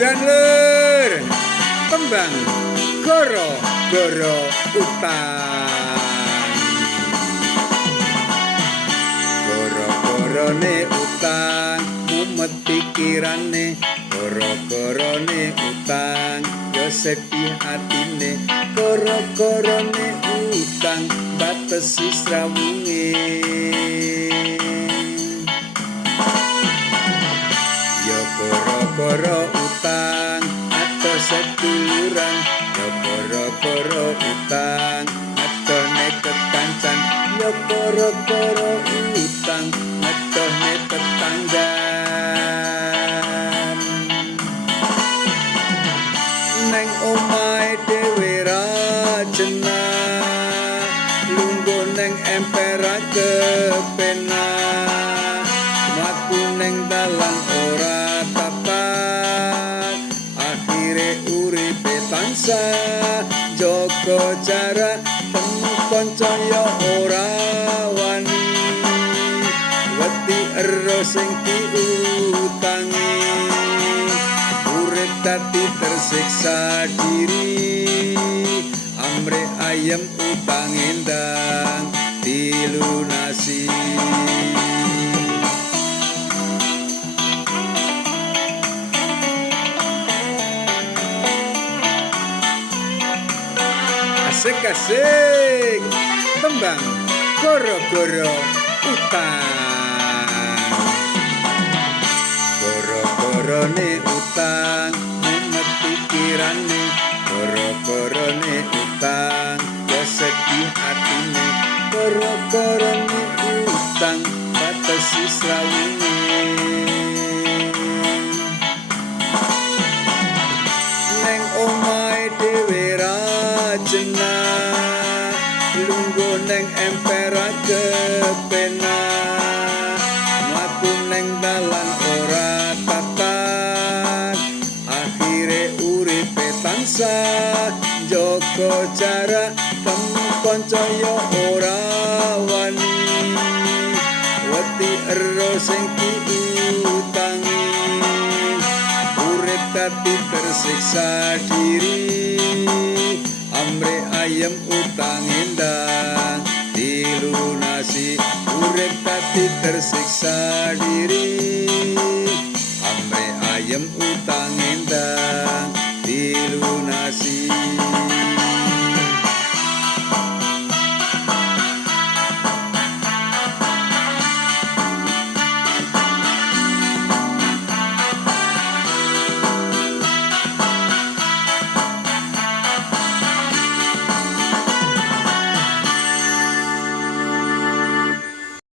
hiburan lur. Tembang Goro-goro utang. Goro-gorone utang mumet pikirane, goro-gorone utang yo sedih atine, goro-gorone utang batesi srawunge. Yo goro-goro utang atau seduluran, yo goro-goro utang atau neket kancan, yo goro-goro utang atau neket tanggan. Neng omahe dhewe ra jenah, lungguh neng empera kepenak, mlaku neng dalan ora tapak, akhire uripe tansah jaga jarak, temu kanca ya ora wani, wedi ero sing diutangi, urip dadi tersiksa diri, amre ayem utang endang dilunasi. Asik-asik, tembang goro-goro utang. Goro-gorone utang mumet pikirane, goro-gorone utang ya sedih atine, goro-gorone utang batesi srawunge. Neng omahe dhewe ra jenah, lungguh neng empera kepenak, mlaku neng dalan ora tatak, akhire uripe tansah jaga jarak, temu kanca ya ora wani, wedi ero sing diutangi, urip dadi tersiksa diri, amre ayem utang endang